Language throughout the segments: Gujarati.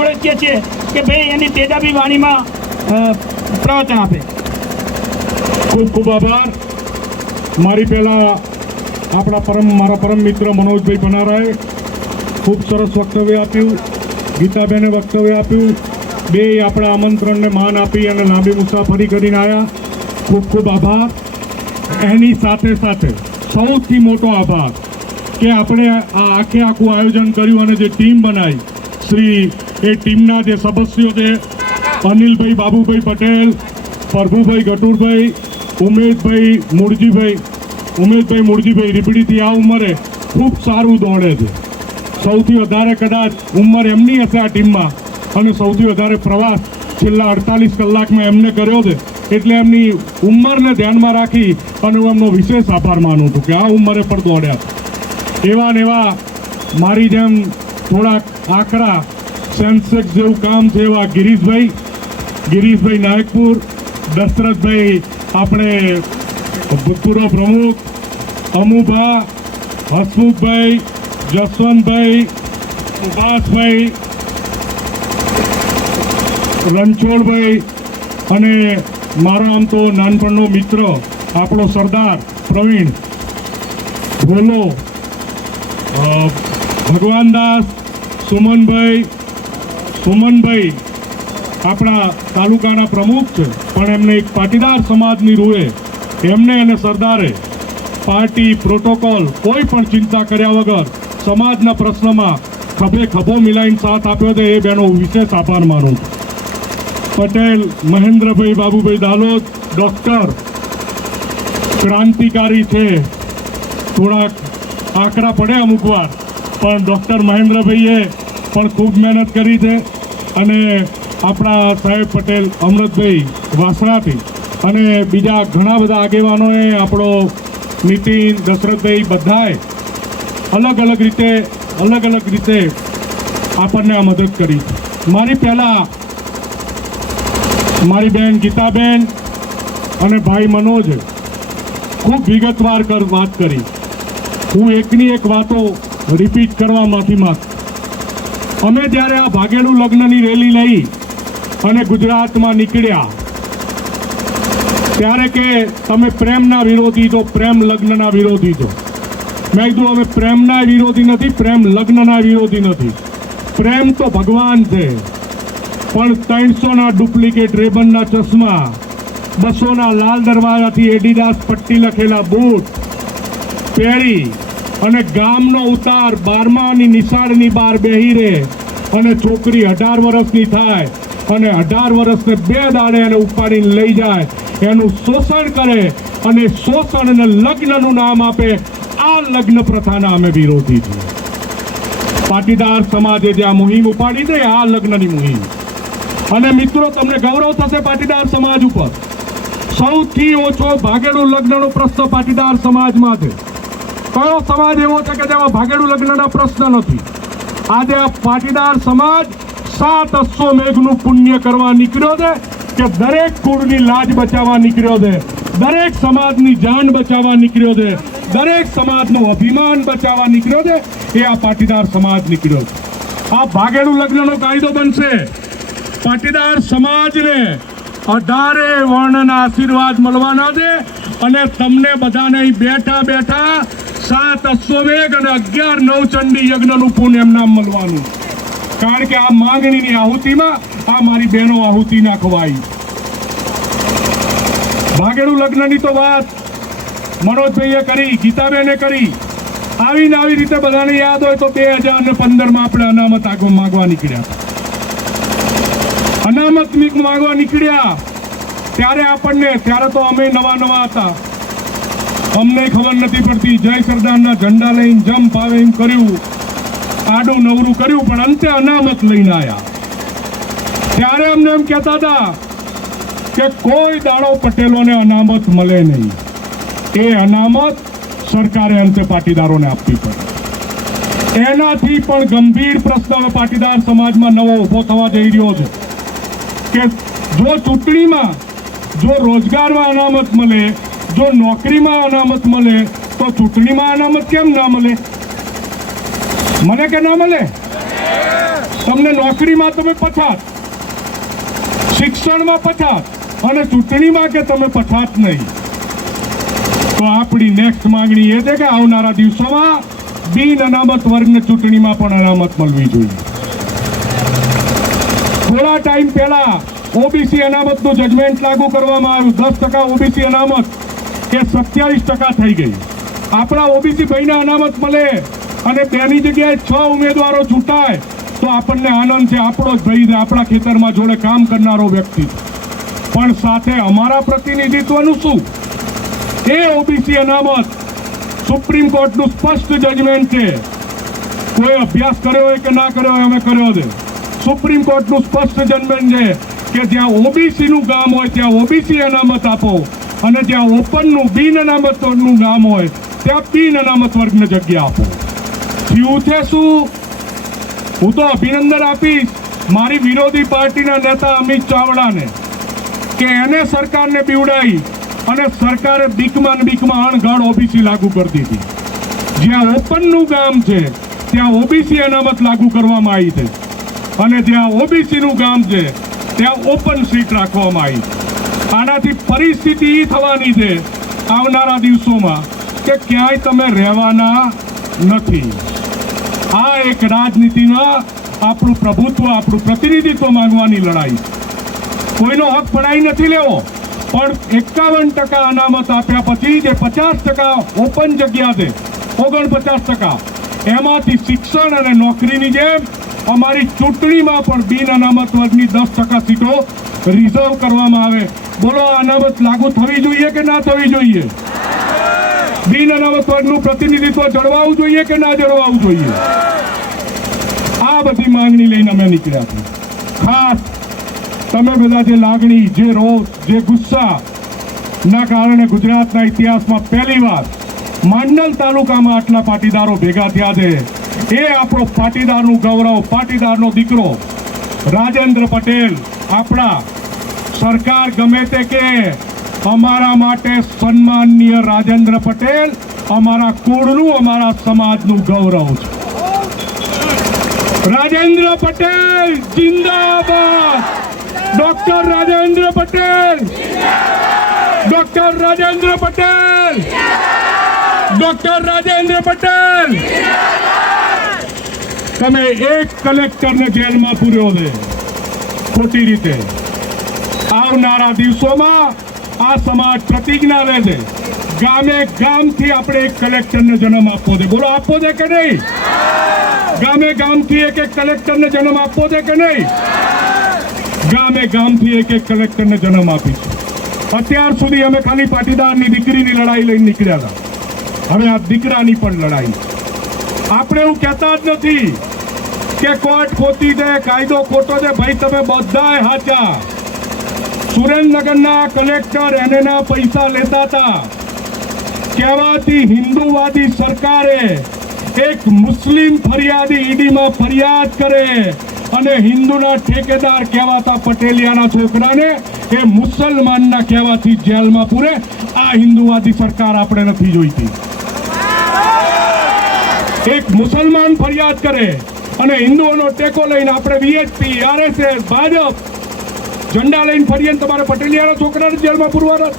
ઓળખીએ છીએ કે ભાઈ એની તેજાબી વાણીમાં પ્રવચન આપે. ખૂબ ખૂબ આભાર. મારી પહેલાં મારા પરમ મિત્ર મનોજભાઈ પનારાએ ખૂબ સરસ વક્તવ્ય આપ્યું, ગીતાબેને વક્તવ્ય આપ્યું. બે આપણા આમંત્રણને માન આપી અને લાંબી મુસાફરી કરીને આવ્યા. ખૂબ ખૂબ આભાર. એની સાથે સાથે સૌથી મોટો આભાર કે આપણે આ આખું આયોજન કર્યું અને જે ટીમ બનાવી, એ ટીમના જે સદસ્યો છે, અનિલભાઈ બાબુભાઈ પટેલ, પ્રભુભાઈ ગટુરભાઈ, ઉમેશભાઈ મૂળજીભાઈ રીબડીથી આ ઉંમરે ખૂબ સારું દોડે છે. સૌથી વધારે કદાચ ઉંમર એમની હશે આ ટીમમાં અને સૌથી વધારે પ્રવાસ છેલ્લા 48 કલાકમાં એમને કર્યો છે. એટલે એમની ઉંમરને ધ્યાનમાં રાખી અને હું એમનો વિશેષ આભાર માનું છું કે આ ઉંમરે પણ દોડ્યા. એવા ને એવા મારી જેમ થોડાક આકરા સેન્સેક્સ જેવું કામ છે એવા ગિરીશભાઈ નાયકપુર, દશરથભાઈ આપણે ભૂતપૂર્વ પ્રમુખ, અમુભા, હસમુખભાઈ, જસવંતભાઈ, સુભાષભાઈ, રણછોડભાઈ અને મારો આમ તો નાનપણનો મિત્ર આપણો સરદાર પ્રવીણ ભોલો, ભગવાનદાસ, સુમનભાઈ આપણા તાલુકાના પ્રમુખ છે, પણ એમને એક પાટીદાર સમાજની રૂએ એમને અને સરદારે પાર્ટી પ્રોટોકોલ કોઈ પણ ચિંતા કર્યા વગર સમાજના પ્રશ્નમાં ખભે ખભો મિલાઈને સાથ આપ્યો છે. એ બેનો વિશેષ આભાર માનું. પટેલ મહેન્દ્રભાઈ બાબુભાઈ દાલોદ, ડૉક્ટર, ક્રાંતિકારી છે. થોડાક આંકડા પડે અમુક વાર, પણ ડૉક્ટર મહેન્દ્રભાઈએ પણ ખૂબ મહેનત કરી છે. અને આપણા સાહેબ પટેલ અમૃતભાઈ વાસણાથી અને બીજા ઘણા બધા આગેવાનોએ, આપણો નીતિન, દશરથભાઈ, બધાએ અલગ અલગ રીતે આપણને આ મદદ કરી. મારી પહેલાં મારી બહેન ગીતાબેન અને ભાઈ મનોજ ખૂબ વિગતવાર વાત કરી. હું એકની એક વાતો રિપીટ કરવામાંથી માંગુ. અમે જ્યારે આ ભાગેડું લગ્નની રેલી લઈ અને ગુજરાતમાં નીકળ્યા ત્યારે કે તમે પ્રેમના વિરોધી છો, પ્રેમ લગ્નના વિરોધી છો. મેં કીધું અમે પ્રેમના વિરોધી નથી, પ્રેમ લગ્નના વિરોધી નથી. પ્રેમ તો ભગવાન છે, પણ 300ના ડુપ્લિકેટ રેબનના ચશ્મા, 200ના લાલ દરવાજાથી એડિડાસ પટ્ટી લખેલા બૂટ પહેરી અને ગામનો ઉતાર 12માની નિશાળની બહાર બેહી રહે અને છોકરી 18 વર્ષની થાય અને 18 વર્ષને 2 દાડે એને ઉપાડીને લઈ જાય, એનું શોષણ કરે અને શોષણ અને લગ્નનું નામ આપે. આ લગ્ન પ્રથાના અમે વિરોધી છીએ. પાટીદાર સમાજે જે આ મુહિમ ઉપાડી છે, આ લગ્નની મુહિમ. અને મિત્રો, તમને ગૌરવ થશે પાટીદાર સમાજ ઉપર. સૌથી ઓછો ભાગેડું લગ્નનો પ્રશ્ન પાટીદાર સમાજમાં છે. કયો સમાજ એવો છે કે જેમાં ભાગેડું લગ્નના પ્રશ્ન નથી? આજે આ પાટીદાર સમાજ 7 અશ્વમેઘનું પુણ્ય કરવા નીકળ્યો છે કે દરેક કુળની લાજ બચાવવા નીકળ્યો છે, દરેક સમાજની જાન બચાવવા નીકળ્યો છે, દરેક સમાજનું અભિમાન બચાવવા નીકળ્યો છે. એ આ પાટીદાર સમાજ નીકળ્યો છે. આ ભાગેડું લગ્નનો કાયદો બનશે. પાટીદાર સમાજને 18 વર્ણના આશીર્વાદ મળવાના છે અને તમને બધાને બેઠા 7 અશ્વમેઘ અને 11 નવચંડી યજ્ઞનું પુણ્ય એમના મળવાનું. કારણ કે આ માંગણીની આહુતિમાં આ મારી બહેનો આહુતિ ના ખવાઈ. ભાગેડું લગ્નની તો વાત મનોજભાઈએ કરી, ગીતાબેને કરી. આવી રીતે બધાને યાદ હોય તો 2015માં આપણે અનામત માગવા નીકળ્યા. અનામત માગવા નીકળ્યા ત્યારે તો અમે નવા હતા. અમને ખબર નથી પડતી. જય સરદારના ઝંડા લઈને જમ પાવે એમ કર્યું, આડું નવરું કર્યું, પણ અંતે અનામત લઈને આવ્યા. ત્યારે અમને એમ કહેતા હતા કે કોઈ દાડો પટેલોને અનામત મળે નહીં. એ અનામત સરકારે અંતે પાટીદારોને આપવી પડે. એનાથી પણ ગંભીર પ્રશ્ન પાટીદાર સમાજમાં નવો ઊભો થવા જઈ રહ્યો છે કે જો ચૂંટણીમાં, જો રોજગારમાં અનામત મળે, જો નોકરીમાં અનામત મળે, તો ચૂંટણીમાં અનામત કેમ ના મળે? મને કે ના મળે? તમને નોકરીમાં તમે પછાત, શિક્ષણમાં પછાત અને ચૂંટણીમાં કે તમે પછાત નહીં. તો આપણી નેક્સ્ટ માંગણી એ છે કે આવનારા દિવસોમાં બિન અનામત વર્ગને ચૂંટણીમાં પણ અનામત મળવી જોઈએ. થોડા ટાઈમ પહેલા ઓબીસી અનામતનું જજમેન્ટ લાગુ કરવામાં આવ્યું. 10% ઓબીસી અનામત એ 27% થઈ ગઈ. આપણા ઓબીસી ભાઈને અનામત મળે અને બેની જગ્યાએ 6 ઉમેદવારો ચૂંટાય તો આપણને આનંદ છે. આપણો જ ભાઈ આપણા ખેતરમાં જોડે કામ કરનારો વ્યક્તિ. પણ સાથે અમારા પ્રતિનિધિત્વનું શું? એ ઓબીસી અનામત સુપ્રીમ કોર્ટનું સ્પષ્ટ જજમેન્ટ છે. કોઈ અભ્યાસ કર્યો હોય કે ના કર્યો હોય, અમે કર્યો છે. સુપ્રીમ કોર્ટનું સ્પષ્ટ જજમેન્ટ છે કે જ્યાં ઓબીસીનું ગામ હોય ત્યાં ઓબીસી અનામત આપો અને જ્યાં ઓપનનું બિન અનામતનું નામ હોય ત્યાં બિન અનામત વર્ગને જગ્યા આપો. થયું છે શું? હું તો અભિનંદન આપીશ મારી વિરોધી પાર્ટીના નેતા અમિત ચાવડાને કે એને સરકારને બીવડાઈ અને સરકારે બીકમાં અણઘડ ઓબીસી લાગુ કરી દીધી. જ્યાં ઓપનનું ગામ છે ત્યાં ઓબીસી અનામત લાગુ કરવામાં આવી છે અને જ્યાં ઓબીસીનું ગામ છે ત્યાં ઓપન સીટ રાખવામાં આવી. આનાથી પરિસ્થિતિ એ થવાની છે આવનારા દિવસોમાં કે ક્યાંય તમે રહેવાના નથી. આ એક રાજનીતિમાં આપણું પ્રભુત્વ, આપણું પ્રતિનિધિત્વ માંગવાની લડાઈ. કોઈનો હક પડાઈ નથી લેવો, પણ 51% અનામત આપ્યા પછી જે 50% ઓપન જગ્યા છે, 49%, એમાંથી શિક્ષણ અને નોકરીની જેમ અમારી ચૂંટણીમાં પણ બિન અનામત વર્ગની 10% સીટો રિઝર્વ કરવામાં આવે. બોલો, અનામત લાગુ થવી જોઈએ કે ના થવી જોઈએ? બિન અનામત વર્ગનું પ્રતિનિધિત્વ જળવાવું જોઈએ કે ના જળવાવું જોઈએ? આ બધી માંગણી લઈને અમે નીકળ્યા છીએ. ખાસ તમે બધા જે લાગણી, જે રોષ, જે ગુસ્સા ના કારણે ગુજરાતના ઇતિહાસમાં પહેલીવાર માંડલ તાલુકામાં આટલા પાટીદારો ભેગા થયા છે. એ આપણો પાટીદારનું ગૌરવ, પાટીદારનો દીકરો રાજેન્દ્ર પટેલ. આપણા સરકાર ગમે તે કે અમારા માટે સન્માનનીય રાજેન્દ્ર પટેલ અમારા કુળનું, અમારા સમાજનું ગૌરવ છે. રાજેન્દ્ર પટેલ જિંદાબાદ! Doctor Rajendra Patel! Doctor Rajendra Patel! Doctor Rajendra Patel! તમે એક કલેક્ટરને જેલમાં પૂર્યો છે ખોટી રીતે. આવનારા દિવસોમાં આ સમાજ પ્રતિજ્ઞા લે છે, ગામે ગામથી આપણે એક કલેક્ટરને જન્મ આપવો છે. બોલો, આપવો છે કે નહીં? ગામે ગામથી એક કલેક્ટરને જન્મ આપવો છે કે નહીં? ગામે ગામથી એક કલેક્ટરને જન્મ આપીશું. અત્યાર સુધી અમે ખાલી પાટીદારની દીકરીની લડાઈ લઈને નીકળ્યા હતા. હવે આ દીકરાની પણ લડાઈ. આપણે એવું કહેતા જ નથી કે કોર્ટ ખોટી છે, કાયદો ખોટો છે. ભાઈ, તમે બધાય હાચા. સુરેન્દ્રનગરના કલેક્ટર એના પૈસા લેતા હતા. કહેવાતી હિન્દુવાદી સરકારે એક મુસ્લિમ ફરિયાદી ઈડીમાં ફરિયાદ કરે અને હિન્દુના ઠેકેદાર કહેવાતા પટેલિયાના છોકરાને એ મુસલમાનના કહેવાથી જેલમાં પૂરે. આ હિન્દુવાદી સરકાર આપણે નથી જોઈતી. એક મુસલમાન ફરિયાદ કરે અને હિન્દુઓનો ટેકો લઈને આપણે વીએચપી, આરએસએસ, ભાજપ ઝંડા લઈને ફરીએ, તમારે પટેલિયાના છોકરાને જેલમાં પૂરવાના.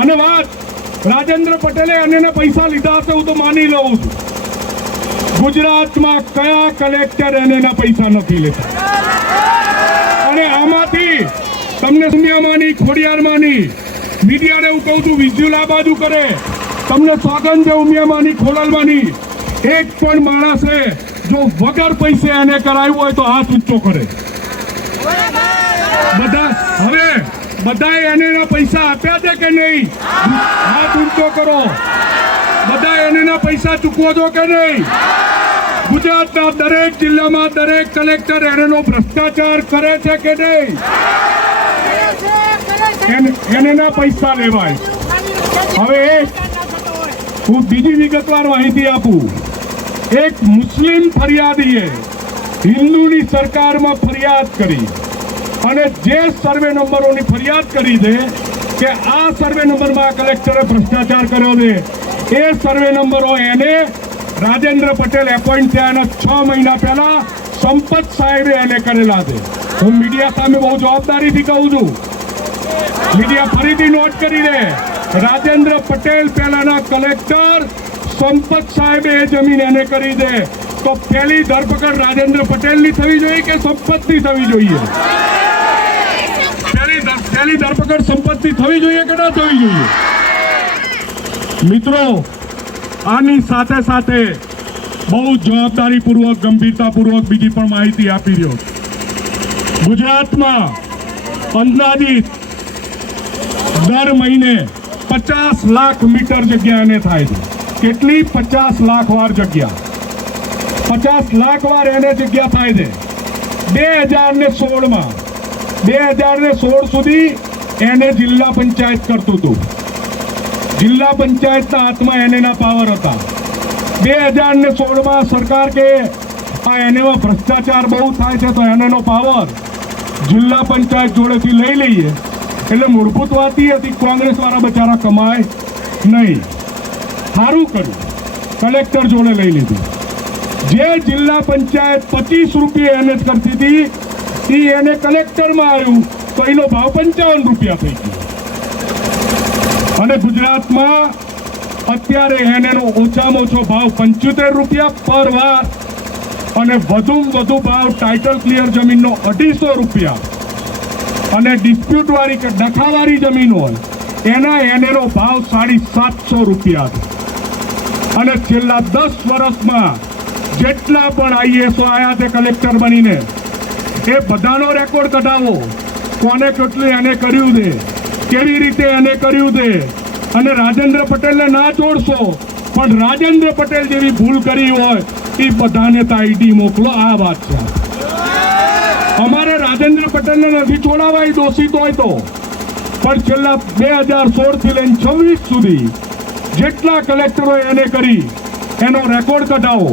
અને વાત રાજેન્દ્ર પટેલે અને પૈસા લીધા હશે, હું તો માની લઉં છું. ગુજરાતમાં કયા કલેક્ટર એના પૈસા નથી લેતા? અને આમાંથી તમને દુનિયામાંની, ખોડિયારમાંની મીડિયાને હું કહું છું, વિઝ્યુઅલ આ બાજુ કરે. તમને સોગંદ છે ઉમિયામાંની, ખોડલમાંની એક પણ માણસે જો વગર પૈસે એને કરાવ્યું હોય તો હાથ ઊંચો કરે. બધા એને પૈસા આપ્યા છે કે નહીં? હાથ ઊંચો કરો. બધા એને પૈસા ચૂકવો છો કે નહીં? ગુજરાતના દરેક જિલ્લામાં દરેક કલેક્ટર એનો ભ્રષ્ટાચાર કરે છે કે નહીં? એના પૈસા લેવાય. હવે હું બીજી વિગતવાર માહિતી આપું. એક મુસ્લિમ ફરિયાદીએ હિન્દુની સરકારમાં ફરિયાદ કરી અને જે સર્વે નંબરોની ફરિયાદ કરી છે કે આ સર્વે નંબરમાં કલેક્ટરે ભ્રષ્ટાચાર કર્યો છે, એ સર્વે નંબરો એને રાજેન્દ્ર પટેલ એપોઇન્ટ થયા એના 6 મહિના પહેલા સંપત સાહેબે એને કરેલા છે. હું મીડિયા સામે બહુ જવાબદારીથી કહું છું, મીડિયા ફરીથી નોટ કરી લે. રાજેન્દ્ર પટેલ પહેલાના કલેક્ટર સંપત સાહેબે એ જમીન એને કરી દે. તો પહેલી ધરપકડ રાજેન્દ્ર પટેલની થવી જોઈએ કે સંપતની થવી જોઈએ? પહેલી ધરપકડ સંપત્તિ થવી જોઈએ કે ના થવી જોઈએ? મિત્રો, આની સાથે સાથે બહુ જવાબદારીપૂર્વક, ગંભીરતાપૂર્વક બીજી પણ માહિતી આપી રહ્યો. ગુજરાતમાં અંદાજિત દર મહિને 50 લાખ મીટર જગ્યા એને થાય છે. કેટલી? 50 લાખ વાર જગ્યા. 50 લાખ વાર એને જગ્યા થાય છે. 2016માં 2016 સુધી એને જિલ્લા પંચાયત કરતું હતું. જિલ્લા પંચાયતના હાથમાં એનેના પાવર હતા. 2016માં સરકાર કે આ એનેમાં ભ્રષ્ટાચાર બહુ થાય છે તો એનેનો પાવર જિલ્લા પંચાયત જોડેથી લઈ લઈએ. એટલે મૂળભૂત વાત એ હતી કોંગ્રેસ વાળા બચારા કમાય નહીં. સારું કર્યું, કલેક્ટર જોડે લઈ લીધું. જે જિલ્લા પંચાયત 25 રૂપિયા એને જ કરતી હતી એ એને કલેક્ટરમાં આવ્યું તો એનો ભાવ 55 રૂપિયા થઈ ગયો. અને ગુજરાતમાં અત્યારે એનેનો ઓછામાં ઓછો ભાવ 75 રૂપિયા પર વાર અને વધુમાં વધુ ભાવ ટાઇટલ ક્લિયર જમીનનો 250 રૂપિયા અને ડિસ્પ્યુટવાળી કે ડખાવાળી જમીન હોય એનેનો ભાવ 750 રૂપિયા છે. અને છેલ્લા 10 વર્ષમાં જેટલા પણ આઈએસઓ આવ્યા તે કલેક્ટર બનીને એ બધાનો રેકોર્ડ કઢાવો. કોને કેટલું એને કર્યું છે, કેવી રીતે એને કર્યું છે. અને રાજેન્દ્ર પટેલને ના જોડશો પણ રાજેન્દ્ર પટેલ જેવી ભૂલ કરી હોય એ બધાને તો આઈડી મોકલો. આ વાત છે. અમારે રાજેન્દ્ર પટેલને નથી છોડાવાય દોષિત હોય તો, પણ છેલ્લા 2016 થી લઈને 26 સુધી જેટલા કલેક્ટરોએ એને કરી એનો રેકોર્ડ કઢાવો.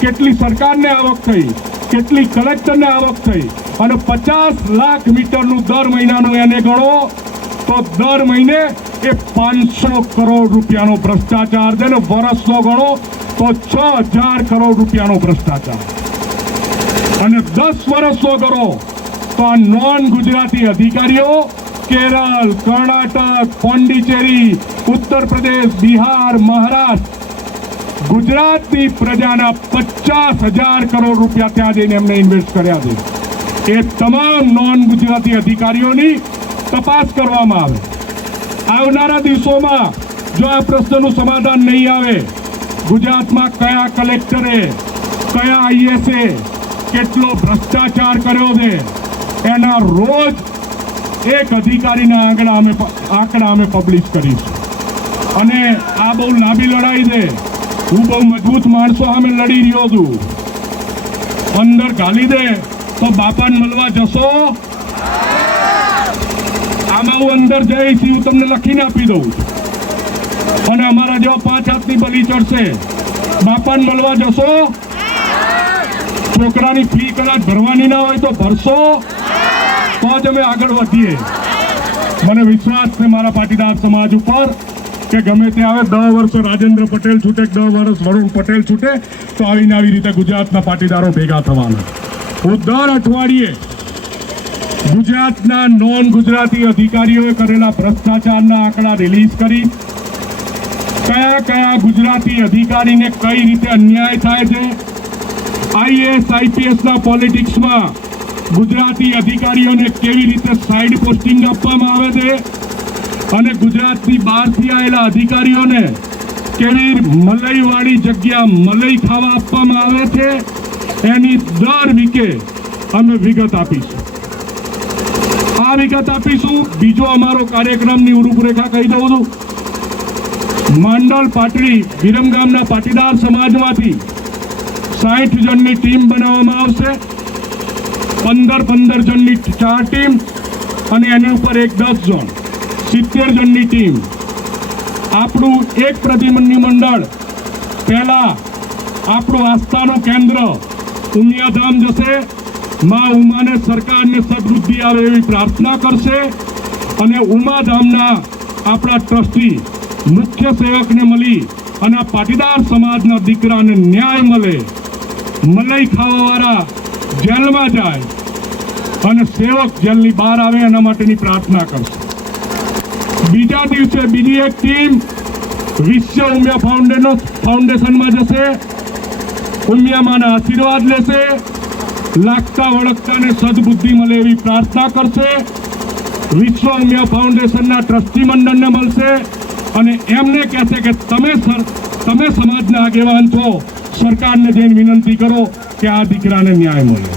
કેટલી સરકારને આવક થઈ, કેટલી કલેક્ટરને આવક થઈ અને 50 લાખ મીટરનું દર મહિનાનું એને ગણો તો દર મહિને એ 500 કરોડ રૂપિયાનો ભ્રષ્ટાચાર છે ને વર્ષનો ગણો તો 6000 કરોડ રૂપિયાનો ભ્રષ્ટાચાર. અને 10 વર્ષનો કરો તો આ નોન ગુજરાતી અધિકારીઓ કેરળ, કર્ણાટક, પોંડિચેરી, ઉત્તર પ્રદેશ, બિહાર, મહારાષ્ટ્ર ગુજરાતની પ્રજાના 50,000 કરોડ રૂપિયા ત્યાં જઈને એમને ઇન્વેસ્ટ કર્યા છે. એ તમામ નોન ગુજરાતી અધિકારીઓની તપાસ કરવામાં આવે. આવનારા દિવસોમાં જો આ પ્રશ્નનું સમાધાન નહીં આવે, ગુજરાતમાં કયા કલેક્ટરે, કયા આઈએસએ કેટલો ભ્રષ્ટાચાર કર્યો છે એના રોજ એક અધિકારીના આંકડા અમે પબ્લિશ કરીશું. અને આ બહુ લાંબી લડાઈ છે. હું બહુ મજબૂત માણસો સામે લડી રહ્યો છું. અંદર ગાલી દે તો બાપાને મળવા જશો? આમાં હું અંદર જઈશ, હું તમને લખીને આપી દઉં. અને અમારા જેવા 5 હાથની બલી ચડશે. બાપાને મળવા જશો? છોકરાની ફી કદાચ ભરવાની ના હોય તો ભરશો તો જ અમે આગળ વધીએ. મને વિશ્વાસ છે મારા પાટીદાર સમાજ ઉપર કે ગમે તે આવે 10 વર્ષ રાજેન્દ્ર પટેલ છૂટે, 10 વર્ષ વરુણ પટેલ છૂટે તો આવીને આવી રીતે ગુજરાતના પાટીદારો ભેગા થવાના. હું દર અઠવાડિયે ગુજરાતના નોન ગુજરાતી અધિકારીઓએ કરેલા ભ્રષ્ટાચારના આંકડા રિલીઝ કરી, કયા કયા ગુજરાતી અધિકારીને કઈ રીતે અન્યાય થાય છે, આઈએએસ આઈપીએસના પોલિટિક્સમાં ગુજરાતી અધિકારીઓને કેવી રીતે સાઇડ પોસ્ટિંગ આપવામાં આવે છે અને ગુજરાતની બહારથી આવેલા અધિકારીઓને કેવી મલઈવાળી જગ્યા મલઈ ખાવા આપવામાં આવે છે એની દર વીકે અમે વિગત આપીશું. આ વિગત આપીશું. બીજો અમારો કાર્યક્રમની રૂપરેખા કહી દઉં છું. માંડલ પાટડી વિરમગામના પાટીદાર સમાજમાંથી 60 જણની ટીમ બનાવવામાં આવશે. 15 જણની 4 ટીમ અને એની ઉપર 10 જણ, 70 જણની ટીમ. આપણું એક પ્રતિનિધિ મંડળ પહેલા આપણું આસ્થાનું કેન્દ્ર ઉમિયાધામ જશે. માં ઉમાને સરકારને સદબુદ્ધિ આવે એવી પ્રાર્થના કરશે અને ઉમાધામના આપણા ટ્રસ્ટી મુખ્ય સેવકને મળી અને આ પાટીદાર સમાજના દીકરાને ન્યાય મળે, મલાઈ ખાવાવાળા જેલમાં જાય અને સેવક જેલની બહાર આવે એના માટેની પ્રાર્થના કરશે. બીજા દિવસે બીજી એક ટીમ વિશ્વ ઉમિયા ફાઉન્ડેશનમાં જશે, ઉમિયામાના આશીર્વાદ લેશે, લાગતા વળગતાને સદબુદ્ધિ મળે એવી પ્રાર્થના કરશે. વિશ્વ ઉમિયા ફાઉન્ડેશનના ટ્રસ્ટી મંડળને મળશે અને એમને કહેશે કે તમે સમાજના આગેવાન છો, સરકારને જઈને વિનંતી કરો કે આ દીકરાને ન્યાય મળે.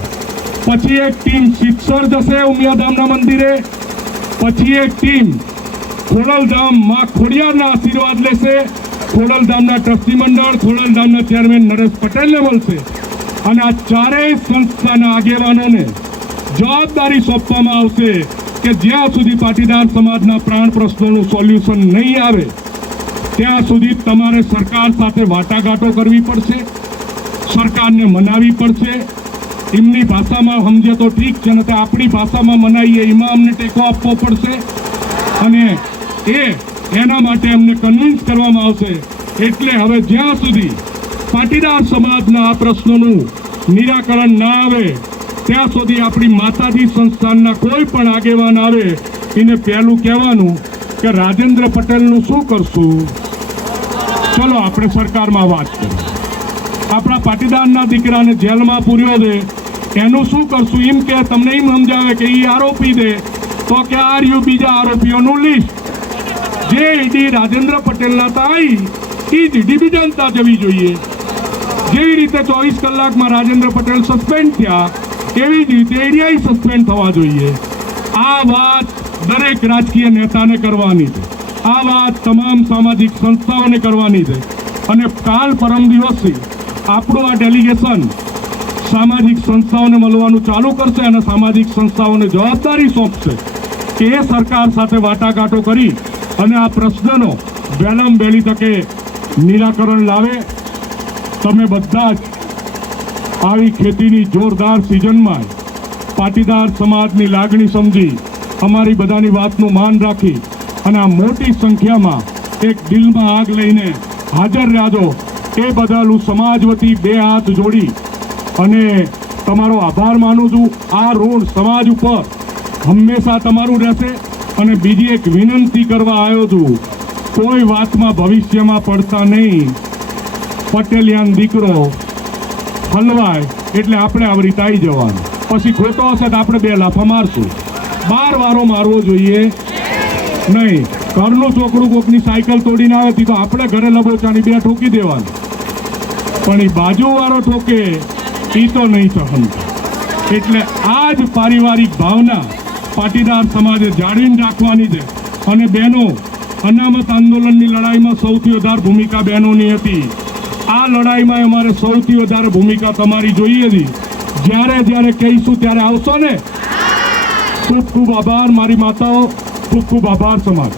પછી એક ટીમ સિત્સર જશે ઉમિયાધામના મંદિરે. પછી એક ટીમ ખોડલધામ માં ખોડિયારના આશીર્વાદ લેશે. ખોડલધામના ટ્રસ્ટી મંડળ, ખોડલધામના ચેરમેન નરેશ પટેલને મળશે અને આ ચારેય સંસ્થાના આગેવાનોને જવાબદારી સોંપવામાં આવશે કે જ્યાં સુધી પાટીદાર સમાજના પ્રાણ પ્રશ્નોનું સોલ્યુશન નહીં આવે ત્યાં સુધી તમારે સરકાર સાથે વાટાઘાટો કરવી પડશે, સરકારને મનાવી પડશે. એમની ભાષામાં સમજે તો ઠીક છે, ને આપણી ભાષામાં મનાવીએ એમાં અમને ટેકો આપવો પડશે અને એના માટે અમને કન્વિન્સ કરવામાં આવશે. એટલે હવે જ્યાં સુધી પાટીદાર સમાજના આ પ્રશ્નોનું નિરાકરણ ના આવે ત્યાં સુધી આપણી માતાજી સંસ્થાનના કોઈ પણ આગેવાન આવે એને પહેલું કહેવાનું કે રાજેન્દ્ર પટેલનું શું કરશું. ચલો આપણે સરકારમાં વાત કરીએ. આપણા પાટીદારના દીકરાને જેલમાં પૂર્યો દે એનું શું કરશું. એમ કે તમને એમ સમજાવે કે એ આરોપી દે તો કે આ રહ્યું બીજા આરોપીઓનું લિસ્ટ. જે ઈડી રાજેન્દ્ર પટેલના તાઈ એ જ ઈડી બીજાનતા જવી જોઈએ. જેવી રીતે 24 કલાકમાં રાજેન્દ્ર પટેલ સસ્પેન્ડ થયા એવી જ રીતે ઈડીઆઈ સસ્પેન્ડ થવા જોઈએ. આ વાત દરેક રાજકીય નેતાને કરવાની છે. આ વાત તમામ સામાજિક સંસ્થાઓને કરવાની છે અને કાલ પરમ દિવસથી આપણું આ ડેલિગેશન સામાજિક સંસ્થાઓને મળવાનું ચાલુ કરશે અને સામાજિક સંસ્થાઓને જવાબદારી સોંપશે કે એ સરકાર સાથે વાટાઘાટો કરી અને આ પ્રશ્નનો વહેલામ વહેલી તકે નિરાકરણ લાવે. તમે બધા જ આવી ખેતીની જોરદાર સિઝનમાં પાટીદાર સમાજની લાગણી સમજી અમારી બધાની વાતનું માન રાખી અને આ મોટી સંખ્યામાં એક દિલમાં આગ લઈને હાજર રહેજો એ બદલ હું સમાજ વતી બે હાથ જોડી અને તમારો આભાર માનું છું. આ ઋણ સમાજ ઉપર હંમેશા તમારું રહેશે. અને બીજી એક વિનંતી કરવા આવ્યો છું, કોઈ વાતમાં ભવિષ્યમાં પડતા નહીં. પટેલિયાન દીકરો હલવાય એટલે આપણે આવરી તાઈ જવાનું, પછી ખોટો હશે તો આપણે બે લાફા મારશું. 12 વારો મારવો જોઈએ નહીં. ઘરનું છોકરું કોકની સાયકલ તોડીને આવે તો આપણે ઘરે લબોચાની 2 ઠોકી દેવાની, પણ એ બાજુવાળો ઠોકે એ તો નહીં સહન. એટલે આ જ પારિવારિક ભાવના પાટીદાર સમાજે જાળવીને રાખવાની છે. અને બહેનો, અનામત આંદોલનની લડાઈમાં સૌથી વધારે ભૂમિકા બહેનોની હતી. આ લડાઈમાં અમારે સૌથી વધારે ભૂમિકા તમારી જોઈએ હતી. જ્યારે કહીશું ત્યારે આવશો ને. ખૂબ ખૂબ આભાર મારી માતાઓ, ખૂબ ખૂબ આભાર સમાજ.